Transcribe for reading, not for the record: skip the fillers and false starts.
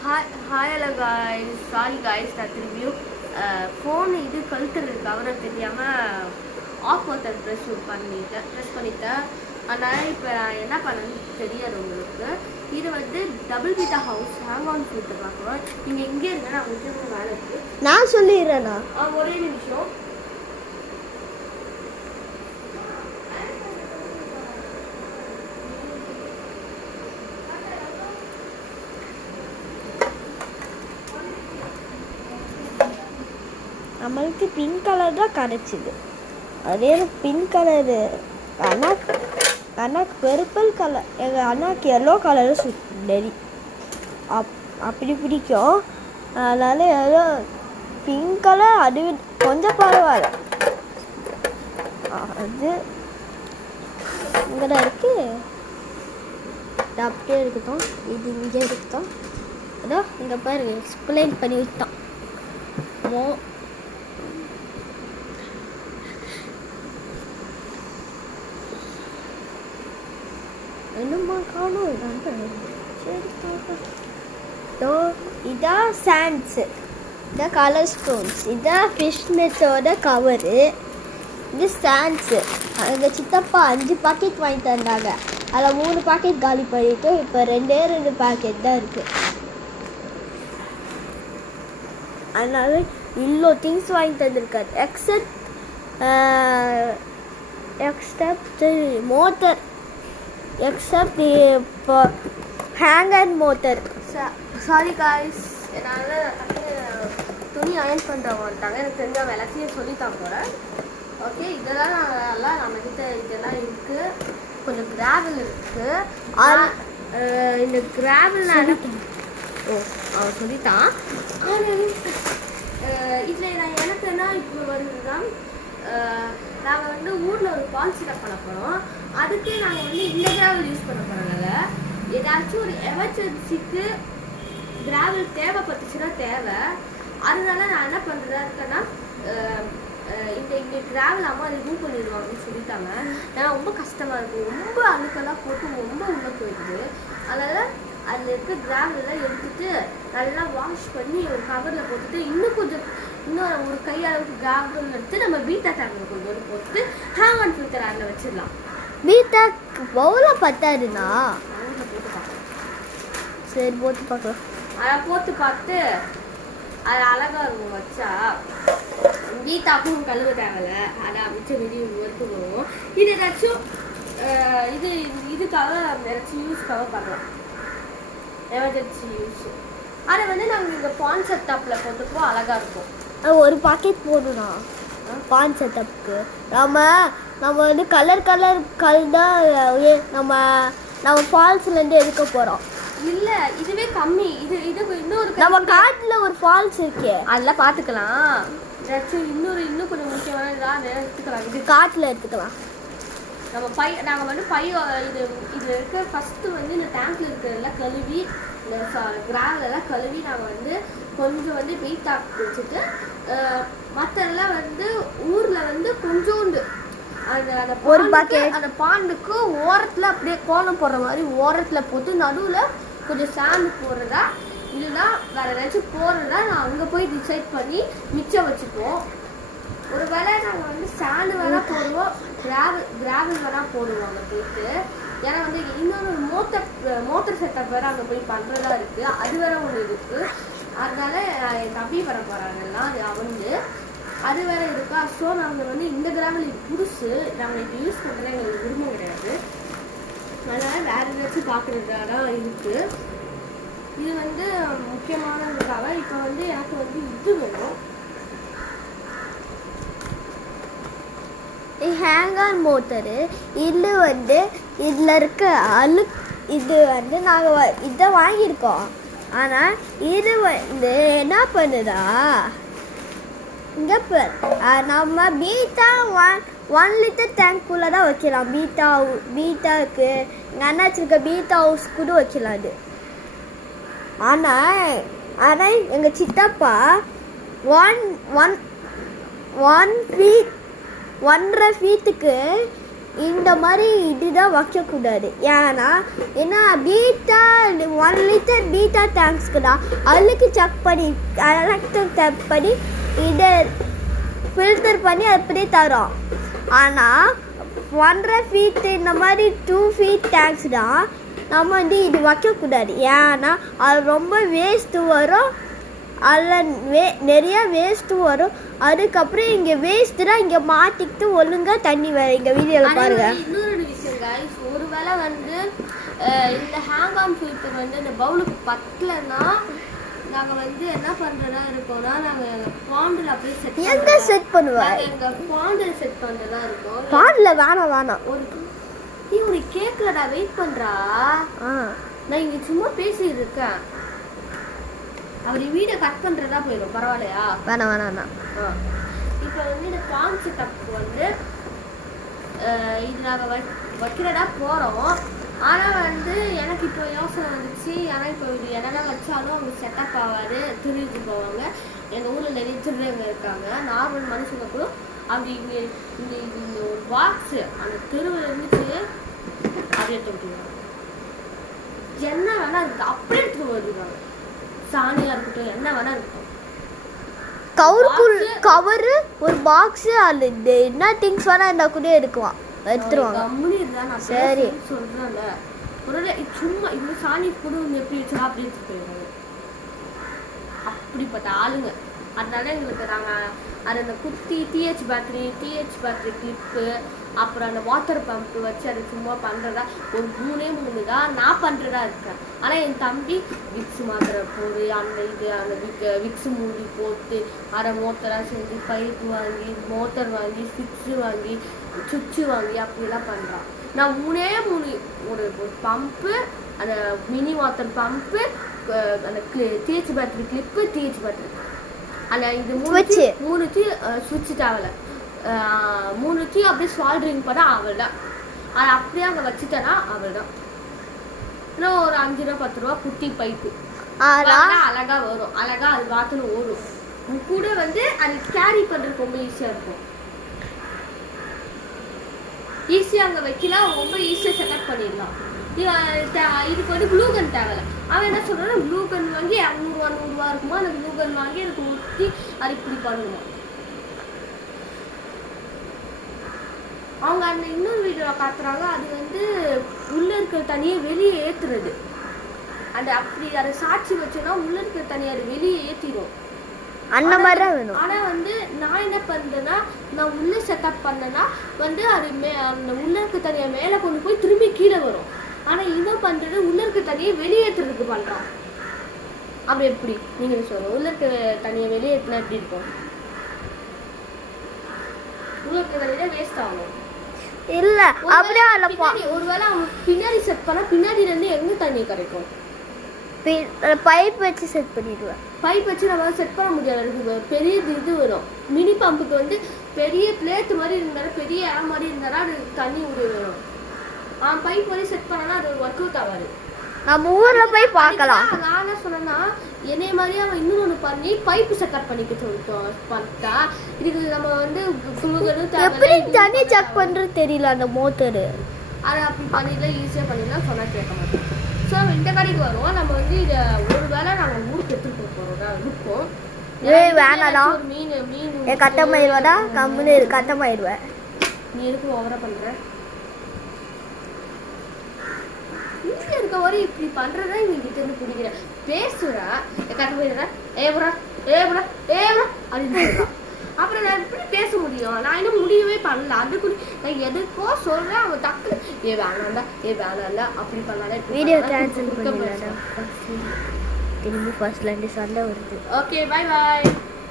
Hi, hello guys. Sorry guys, that review. Phone இது கழுத்துறது கவரை தெரியாமல் ஆஃப் பட்டன் ப்ரெஸ் பண்ணிட்டேன். அதனால் இப்போ நான் என்ன பண்ணணும்னு தெரியாது உங்களுக்கு. இது வந்து double beta house hang on சொல்லிட்டு பார்க்குறோம். நீங்கள் இங்கே இருங்க, நான் உங்களுக்கு வேலை இருக்குது. நான் சொல்லிடுறேண்ணா. ஒரே நிமிஷம். நம்மளுக்கு பிங்க் கலர் தான் கிடச்சிது. அதே பிங்க் கலரு அண்ணாக்கு பர்பிள் கலர், எங்கள் அண்ணாக்கு எல்லோ கலரு சுத்தரி அப்படி பிடிக்கும். அதனால் எல்லோ பிங்க் கலர் அது கொஞ்சம் பரவாயில்ல. அது இங்கே தான் இருக்குது. இது அப்படியே இருக்கட்டும், இது இங்கே இருக்கட்டும். அதோ இங்கே பாருங்க, எக்ஸ்பிளைன் பண்ணி விட்டான். என்னம்மா காணும்? இதான் சாண்ட்ஸு, இதான் கலர் ஸ்டோன்ஸ், இதான் ஃபிஷ் நெட்டோட கவரு. இது சாண்ட்ஸு. எங்கள் சித்தப்பா 5 பாக்கெட் வாங்கி தந்தாங்க. அதில் 3 பாக்கெட் காலி பண்ணிட்டு இப்போ 2 பாக்கெட் தான் இருக்குது. அதனால இவ்வளோ திங்ஸ் வாங்கி தந்திருக்காரு. எக்ஸப்ட் மோட்டர், எக்ஸப்ட் இப்போ ஹேங்கர் மோட்டர். சாரி காய்ஸ், என்னால் துணி அயன் பண்ணுறவங்க வந்துட்டாங்க. எனக்கு தெரிஞ்சவங்க எல்லாத்தையும் சொல்லித்தான் போகிறேன். ஓகே, இதெல்லாம் நல்லா நம்மக்கிட்ட இதெல்லாம் இருக்குது. கொஞ்சம் கிராவல் இருக்குது. இந்த கிராவல் அவன் சொல்லித்தான். இதில் நான் எனக்கு என்ன இப்போ வருதுதான், நாங்கள் வந்து ஊரில் ஒரு பால் செட்டப் பண்ண போகிறோம். அதுக்கே நாங்கள் வந்து இந்த கிராவல் யூஸ் பண்ண போகிறனால ஏதாச்சும் ஒரு எமர்ஜென்சிக்கு கிராவல் தேவைப்பட்டுச்சுன்னா தேவை. அதனால நான் என்ன பண்ணுறதா இருக்கேன்னா, இங்கே கிராவல் அம்மா ரிமூவ் பண்ணிடுவாங்கன்னு சொல்லிட்டாங்க. ஏன்னா ரொம்ப கஷ்டமாக இருக்கும், ரொம்ப அழுக்கெல்லாம் போட்டு ரொம்ப உள்ளே போயிடுது. அதனால் அதில் இருக்க கிராவலெல்லாம் எடுத்துட்டு நல்லா வாஷ் பண்ணி ஒரு கவரில் போட்டுட்டு இன்னும் ஒரு கையளவுக்கு கிராவல் எடுத்து நம்ம பீட்டா டேங்கில் கொஞ்சம் போட்டு ஹேங் ஆன் ஃபில்டர் அதில் வச்சிடலாம். பீட்டா பவுல பத்தாதுண்ணா. போட்டு பார்க்கலாம். சரி, போட்டு பார்க்கலாம். அதை போட்டு பார்த்து அது அழகாக இருக்கும் வச்சா. பீட்டாக்கும் கழுவ தேவையில்ல, அதை மிச்ச வெளியே வரைக்கும் வரும். இது ஏதாச்சும் இதுக்காக ஏதாச்சும் யூஸ்க்காக பார்க்கலாம், எமர்ஜென்சி யூஸ். அதை வந்து நாங்கள் இங்கே பான் செட்டப்பில் போட்டுப்போம், அழகாக இருக்கும். ஒரு பாக்கெட் போடுண்ணா பான் செட்டப்புக்கு. நம்ம வந்து கலர் தான் நம்ம ஃபால்ஸ்லேருந்து எடுக்க போகிறோம். இல்லை, இதுவே கம்மி. இது இன்னொரு நம்ம காட்டில் ஒரு ஃபால்ஸ் இருக்கே, அதெல்லாம் பார்த்துக்கலாம். ஏதாச்சும் இன்னும் கொஞ்சம் முக்கியமான இதாக எடுத்துக்கலாம். இது காட்டில் எடுத்துக்கலாம். நாங்கள் வந்து இது இருக்க ஃபஸ்ட்டு வந்து இந்த டேங்க்ல இருக்கிறதெல்லாம் கழுவி, இந்த கிராவலெல்லாம் கழுவி நாங்கள் வந்து கொஞ்சம் வந்து பீட்டா வச்சுட்டு மற்றெல்லாம் வந்து ஊரில் வந்து கொஞ்சோண்டு அந்த ஒரு பாக்கெட் அந்த பாண்டுக்கு ஓரத்தில் அப்படியே கோலம் போடுற மாதிரி ஓரத்தில் போட்டு நடுவில் கொஞ்சம் சாந்து போடுறதா இல்லைன்னா வேறு ஏதாச்சும் போடுறதா நான் அங்கே போய் டிசைட் பண்ணி மிச்சம் வச்சுப்போம். ஒரு வேளை நாங்கள் வந்து சாண்டு வேணால் போடுவோம், கிராவல் வேணால் போடுவோம் அங்கே போயிட்டு. ஏன்னா வந்து இன்னொரு மோட்டர் செட்டப் வேறு அங்கே போய் பண்ணுறதா இருக்குது, அது வேற ஒன்று இருக்குது. அதனால என் தம்பி வர போகிறாங்கலாம், அது அவனுக்கு அது வேறு இருக்கா. ஸோ நாங்கள் வந்து இந்த கிராவல் இது புதுசு, நாங்கள் இது யூஸ் பண்ணுறது எங்களுக்கு விரும்பம் கிடையாது. அதனால் வேறு ஏதாச்சும் பார்க்குறதா இருக்குது. இது வந்து முக்கியமானதுக்காக இப்போ வந்து எனக்கு வந்து இது வேணும். Hang on motor. இதில் இருக்க இது வந்து நாங்கள் இதை வாங்கியிருக்கோம். ஆனால் இது வந்து என்ன பண்ணுதா, இங்கே நம்ம பீட்டா 1 லிட்டர் டேங்க்குள்ளே தான் வைக்கலாம். பீட்டாவுக்கு எங்கள் அண்ணாச்சிருக்க பீட்டா ஹவுஸ் கூட வைக்கலாம். அது ஆனால் எங்கள் சித்தப்பா 1.5 ஃபீட்டுக்கு இந்த மாதிரி இதுதான் வைக்கக்கூடாது. ஏன்னா ஏன்னா பீட்டா 1 லிட்டர் பீட்டா டேங்க்ஸ்க்கு தான் அதுக்கு செக் பண்ணி செக் பண்ணி இதை ஃபில்டர் பண்ணி அப்படியே தரோம். ஆனால் 1.5 ஃபீட் இந்த மாதிரி 2 ஃபீட் டேங்க்ஸ் தான் நம்ம வந்து இது வைக்கக்கூடாது. ஏன்னா அது ரொம்ப வேஸ்ட்டு வரும், அதில் நிறைய வேஸ்ட்டு வரும். அதுக்கப்புறம் இங்கே வேஸ்ட்டு தான் இங்கே மாட்டிக்கிட்டு ஒழுங்காக தண்ணி வேறு இங்கே வீடியோவில் பாருங்க. இன்னொரு விஷயம் கைஸ், ஒருவேளை வந்து இந்த ஹேங் ஆன் ஃபில்டர் வந்து இந்த பவுலுக்கு பத்தலைன்னா நாங்கள் வந்து என்ன பண்ணுறதா இருக்கோம்னா நாங்கள் எங்கள் பாண்டில் அப்படியே செட் பண்ணுவோம். எங்கள் பாண்டில் செட் பண்ணுறதா இருக்கோம். பாண்டில் வேணாம் ஒரு கேக்கில் நான் வெயிட் பண்ணுறா. நான் இங்கே சும்மா பேசிட்டு இருக்கேன். அவர் வீடை கட் பண்ணுறதா போயிடும். பரவாயில்லையா? வேணாம். இப்போ வந்து இந்த பாண்ட் செட்டப் வந்து இது நாங்கள் வைக்கிறதா போகிறோம். ஆனால் வந்து எனக்கு இப்போ யோசனை வந்துச்சு. ஏன்னா இப்போ இது என்னென்ன வச்சாலும் அவங்க செட்டப் ஆகாது, திருவிட்டு போவாங்க. எங்கள் ஊரில் நிறைய திருவிழங்க இருக்காங்க, நார்மல் மனுஷங்க கூட. அப்படி இங்கே இந்த ஒரு பாக்ஸு அந்த தெருவில் இருந்துச்சு அப்படியே எடுத்துக்கிட்டு என்ன வேணா இருக்குது அப்படியே எடுத்துகிட்டு வருவாங்க. சாணியாக இருக்கட்டும், என்ன வேணா இருக்கட்டும், கவரு ஒரு பாக்ஸு அதில் என்ன திங்ஸ் வேணா இருந்தால் கூட எடுக்குவான் எடுத்துருவாங்க. சரி சொல்றேன்ல, ஒரு சும்மா இந்த சாணி கூட எப்படி வச்சா அப்படி எடுத்து போயிடுவாங்க. அப்படிப்பட்ட ஆளுங்க. அதனால எங்களுக்கு நாங்கள் அந்த குத்தி டிஹெச் பேட்டரி கிளிப்பு, அப்புறம் அந்த வாட்டர் பம்ப் வச்சு அதை சும்மா பண்ணுறதா ஒரு 3 தான் நான் பண்ணுறதா இருக்கேன். ஆனால் என் தம்பி விக்ஸ் மாத்திரை போடு, அந்த விக்ஸ் மூடி போட்டு அரை மோட்டராக செஞ்சு பைப்பு வாங்கி மோட்டர் வாங்கி ஸ்விட்சு வாங்கி சுவிட்சு வாங்கி அப்படிலாம் பண்ணுறான். நான் 3 ஒரு பம்பு, அந்த மினி வாட்டர் பம்பு, அந்த DH battery clip, DH battery அந்த இது 3 சுவிட்சு தேவையில்ல, 3 அப்படியே சால்ட்ரிங் பண்ண அவள் தான். அதை அப்படியே அங்கே வச்சுட்டேன்னா அவள் தான். இன்னும் ஒரு 5 ரூபா 10 ரூபா குட்டி பைப்பு அழகா வரும். அழகா அது வாத்துல ஓடும். கூட வந்து அது கேரி பண்ணுறதுக்கு ரொம்ப ஈஸியாக இருக்கும். ஈஸியாக அங்கே வைக்கலாம், ரொம்ப ஈஸியாக செட்டப் பண்ணிடலாம். இதுக்கு வந்து ப்ளூ கன் தேவையில்ல. அவன் என்ன சொல்றான்னா ப்ளூ கன் வாங்கி 200 ரூபா இருக்குமா, அந்த ப்ளூ கன் வாங்கி எனக்கு ஊற்றி அது இப்படி பண்ணணுமா. அவங்க அந்த இன்னொரு வீடியோவில் காட்டுறாங்க. அது வந்து உள்ள இருக்கிற தண்ணியை வெளியே ஏற்றுறது. அந்த அப்படி அதை சாட்சி வச்சோன்னா உள்ள இருக்கிற தண்ணியை அது வெளியே ஏற்றிடும். அந்த மாதிரி தான் வேணும். ஆனால் வந்து நான் என்ன பண்ணுறேன்னா, நான் உள்ளே செட்டப் பண்ணேன்னா வந்து அது அந்த உள்ள இருக்க தண்ணியை மேலே கொண்டு போய் திரும்பி கீழே வரும். ஆனால் இவன் பண்ணுறது உள்ள இருக்க தண்ணியை வெளியேற்றுறதுக்கு பண்ணுறான். அப்படி எப்படி நீங்கள் சொல்லுங்கள், உள்ள இருக்க தண்ணியை வெளியேற்றினா எப்படி இருக்கும்? உள்ள இருக்க தண்ணியே வேஸ்ட் ஆகும். இல்லை அப்படியே ஒருவேளை அவன் பின்னாடி செட் பண்ணால் பின்னாடியிலேருந்து எங்கே தண்ணி கிடைக்கும்? பைப் வச்சு செட் பண்ணிடுவேன். பைப் வச்சு நம்ம செட் பண்ண முடியாது. பெரிய இது வரும். மினி பம்புக்கு வந்து பெரிய பிளேட் மாதிரி இருந்தாலும் பெரிய இடம் மாதிரி இருந்தாலும் அது தண்ணி விடு வரும். பைப் மாதிரி செட் பண்ணனா அது ஒர்க் அவுட் ஆகாது. நம்ம ஊரில் போய் பார்க்கலாம். நான் என்ன சொன்னேன்னா, என்னை மாதிரியே அவன் இன்னொன்று பண்ணி பைப்பு செட்டப் பண்ணிக்க சொல்லிட்டோம். பண்ணிட்டா இதுக்கு நம்ம வந்து எப்படி தண்ணி செக் பண்ணுறது தெரியல அந்த மோட்டரு. அதை அப்படி பண்ணிடலாம், ஈஸியாக பண்ணிடலாம், சொன்னால் கேட்க மாட்டோம். ஸோ நம்ம இந்த கடைக்கு வருவோம். நம்ம வந்து இதை ஒரு வேளை நாங்கள் ஊருக்கு எடுத்துகிட்டு போகிறோம் இருக்கும். வேணாடா மீன் கட்டமாயிடுவாடா, கம்முன்னு கட்டமாயிடுவேன். நீ எதுக்கு ஓவரா பண்ணுற? வீட்டில் இருக்க வரை இப்படி பண்ணுறதா இவங்க கிட்ட இருந்து பிடிக்கிற பேசுகிறா கட்டமாயிடுறா ஏபுரா அப்படின்னு சொல்கிறா. அப்புறம் நான் எப்படி பேச முடியும்? நான் இன்னும் முடியவே பண்ணல. அதுக்கு நான் எதுக்கோ சொல்கிறேன். அவன் டக்கு வேணாண்டா அப்படி பண்ணாலே வீடியோ கேன்சல் பண்ணிடலாம். திரும்பி ஃபர்ஸ்ட்லேருந்து சண்டை வருது. ஓகே, பாய்.